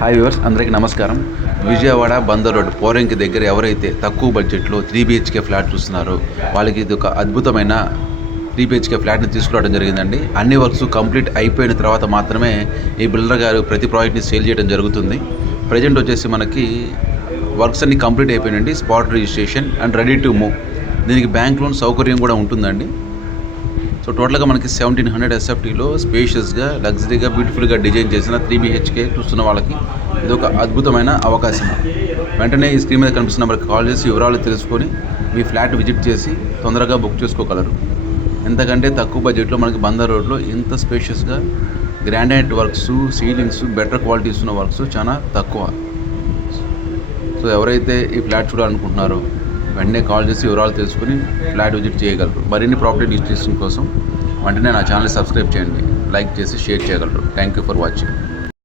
Hi viewers, అందరికీ నమస్కారం. Vijayawada Bandar road Poranki దగ్గర ఎవరైతే తక్కువ బడ్జెట్లో 3 BHK ఫ్లాట్ చూస్తున్నారో వాళ్ళకి ఇది ఒక అద్భుతమైన 3 BHK ఫ్లాట్ని తీసుకురావడం జరిగిందండి. అన్ని వర్క్స్ కంప్లీట్ అయిపోయిన తర్వాత మాత్రమే ఈ బిల్డర్ గారు ప్రతి ప్రాజెక్ట్ని సేల్ చేయడం జరుగుతుంది. ప్రజెంట్ వచ్చేసి మనకి వర్క్స్ అన్ని కంప్లీట్ అయిపోయినండి. Spot registration and ready to move. దీనికి బ్యాంక్ లోన్ సౌకర్యం కూడా ఉంటుందండి. సో టోటల్గా మనకి 1700 SFTలో స్పేషియస్గా, లగ్జరీగా, బ్యూటిఫుల్గా డిజైన్ చేసిన 3 BHK చూస్తున్న వాళ్ళకి ఇది ఒక అద్భుతమైన అవకాశం. వెంటనే ఈ స్క్రీన్ మీద కనిపిస్తున్న నెంబర్కి కాల్ చేసి వివరాలు తెలుసుకొని మీ ఫ్లాట్ విజిట్ చేసి తొందరగా బుక్ చేసుకోగలరు. ఎంతకంటే తక్కువ బడ్జెట్లో మనకి బందర్ రోడ్లో ఇంత స్పేషియస్గా గ్రాండైట్ వర్క్స్, సీలింగ్స్, బెటర్ క్వాలిటీస్ ఉన్న వర్క్స్ చాలా తక్కువ. సో ఎవరైతే ఈ ఫ్లాట్ చూడాలనుకుంటున్నారో వెంటనే కాల్ చేసి వివరాలు తెలుసుకుని ఫ్లాట్ విజిట్ చేయగలరు. మరిన్ని ప్రాపర్టీ డిస్ట్రిబ్యూషన్ కోసం వెంటనే నా ఛానల్ సబ్స్క్రైబ్ చేయండి, లైక్ చేసి షేర్ చేయగలరు. Thank you for watching.